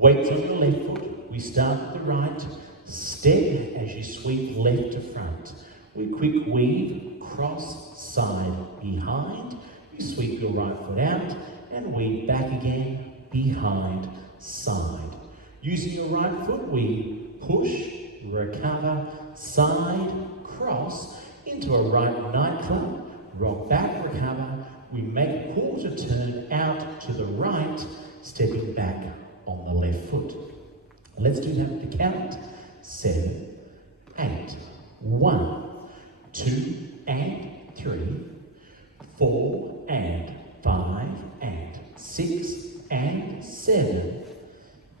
Weights on your left foot. We start with the right. Step as you sweep left to front. We quick weave, cross, side, behind. You sweep your right foot out and weave back again, behind, side. Using your right foot, we push, recover, side, cross, into a right nightclub, rock back, recover. We make a quarter turn out to the right, stepping back on the left foot. Let's do that with the count. 7, 8, 1, 2 and 3, 4 and 5 and 6 and 7,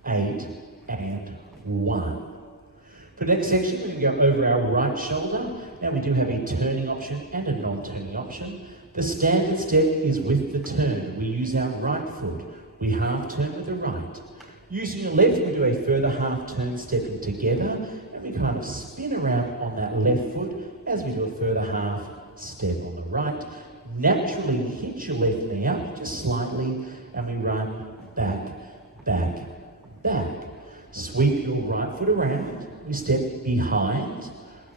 8 and 1. For the next section, we can go over our right shoulder. Now we do have a turning option and a non-turning option. The standard step is with the turn. We use our right foot. We half turn with the right. Using your left, we do a further half turn, stepping together, and we kind of spin around on that left foot as we do a further half step on the right. Naturally hitch your left knee up just slightly, and we run back, back, back. Sweep your right foot around. We step behind,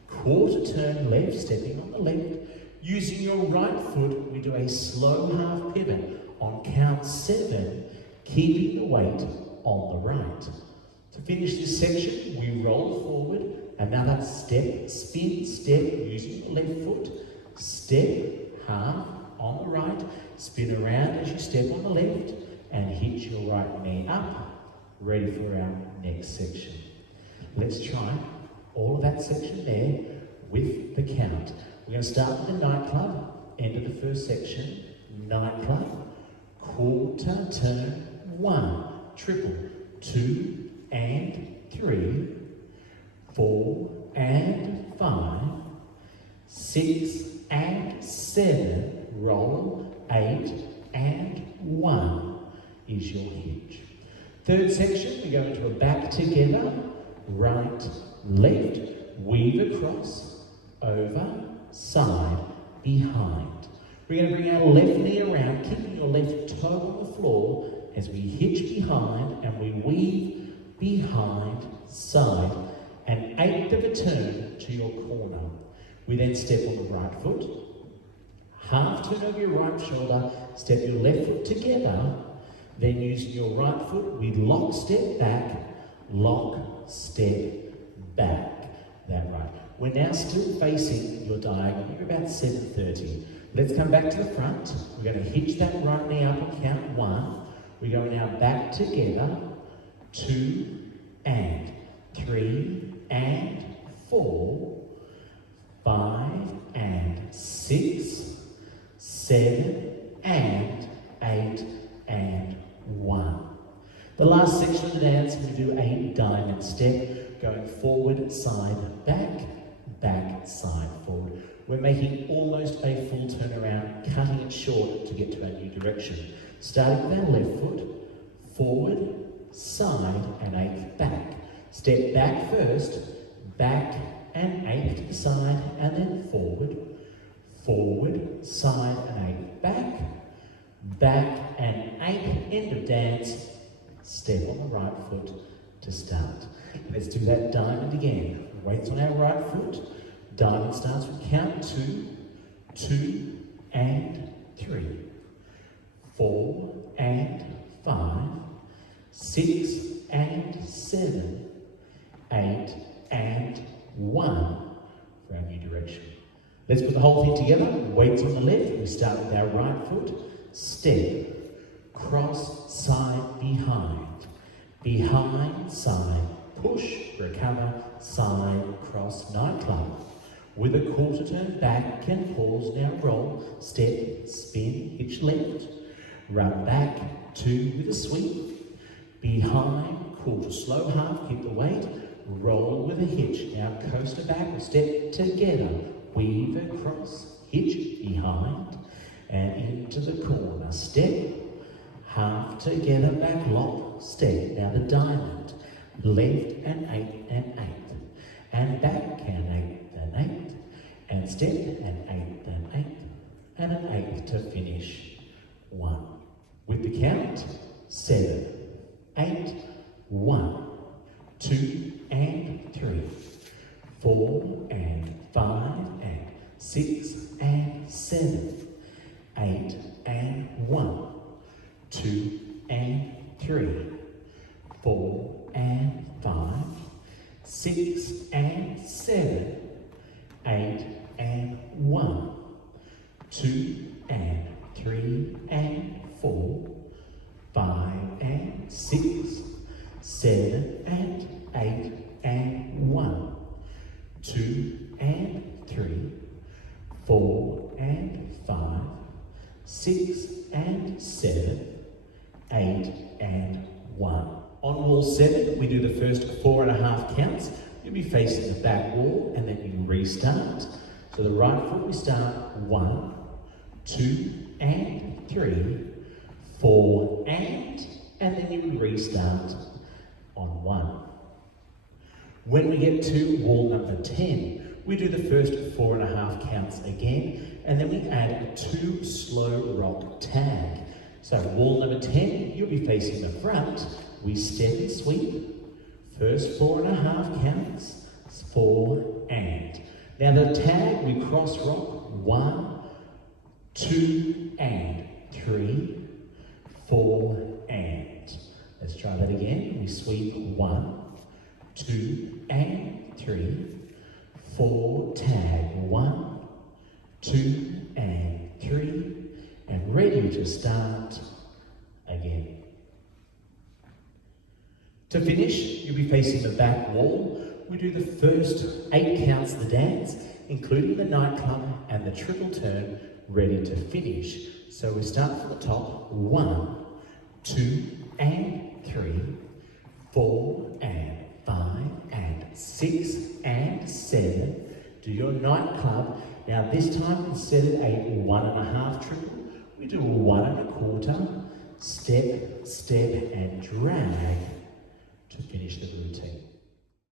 quarter turn left, stepping on the left. Using your right foot, we do a slow half pivot on count 7, keeping the weight on the right. To finish this section, we roll forward, another step, spin, step, using the left foot, step, half on the right, spin around as you step on the left, and hitch your right knee up, ready for our next section. Let's try all of that section there with the count. We're going to start with the nightclub, end of the first section, nightclub, quarter turn, 1, triple, 2 and 3, 4 and 5, 6 and 7, roll, 8 and 1 is your hitch. Third section, we go into a back together, right, left, weave across, over, side, behind. We're going to bring our left knee around, keeping your left toe on the floor as we hitch behind and we weave behind, side, an eighth of a turn to your corner. We then step on the right foot, half turn over your right shoulder, step your left foot together, then using your right foot, we lock, step back, lock, step back. That right. We're now still facing your diagonal. You're about 7:30. Let's come back to the front. We're going to hitch that right knee up and count 1. We go now back together, 2 and 3 and 4, 5 and 6, 7 and 8 and 1. The last section of the dance, we do a diamond step, going forward, side, back, back, side, forward. We're making almost a full turnaround, cutting it short to get to our new direction. Starting with our left foot, forward, side, and eighth back. Step back first, back and eighth to the side, and then forward, forward, side, and eighth back, back and eighth, end of dance. Step on the right foot to start. Let's do that diamond again. Weights on our right foot. Diamond starts with count 2, 2 and 3, 4 and 5, 6 and 7, 8 and 1 for our new direction. Let's put the whole thing together. Weights on the left. We start with our right foot. Step, cross, side, behind, behind, side, push, recover, side, cross, nightclub. With a quarter turn back and pause, now roll, step, spin, hitch left, run back, 2 with a sweep, behind, quarter slow half, keep the weight, roll with a hitch, now coaster back, step together, weave across, hitch behind, and into the corner, step, half together, back lock, step, now the diamond, left and eighth, and back and eighth, and step, and eighth, and an eighth to finish 1. With the count, 7, 8, 1, 2 and 3, 4 and 5 and 6 and 7, 8 and 1, 2 and 3, 4 and 5, 6 and 7, 8 and 1, 2 and 3 and 4, 5 and 6, 7 and 8 and 1, 2 and 3, 4 and 5, 6 and 7, 8 and 1. On wall 7, we do the first 4.5 counts. You'll be facing the back wall and then you restart. So the right foot, we start 1, 2 and 3, 4 and then you restart on 1. When we get to wall number 10, we do the first 4.5 counts again, and then we add a 2 slow rock tag. So wall number 10, you'll be facing the front. We step and sweep. First 4.5 counts, 4 and. Now the tag, we cross rock 1, 2 and 3, 4 and. Let's try that again. We sweep 1, 2 and 3, 4, tag 1, 2 and 3, and ready to start again. To finish, you'll be facing the back wall. We do the first 8 counts of the dance, including the nightclub and the triple turn, ready to finish. So we start from the top, 1, 2 and 3, 4 and 5 and 6 and 7. Do your nightclub. Now this time, instead of a 1.5 triple, we do a 1.25, step, step and drag to finish the routine.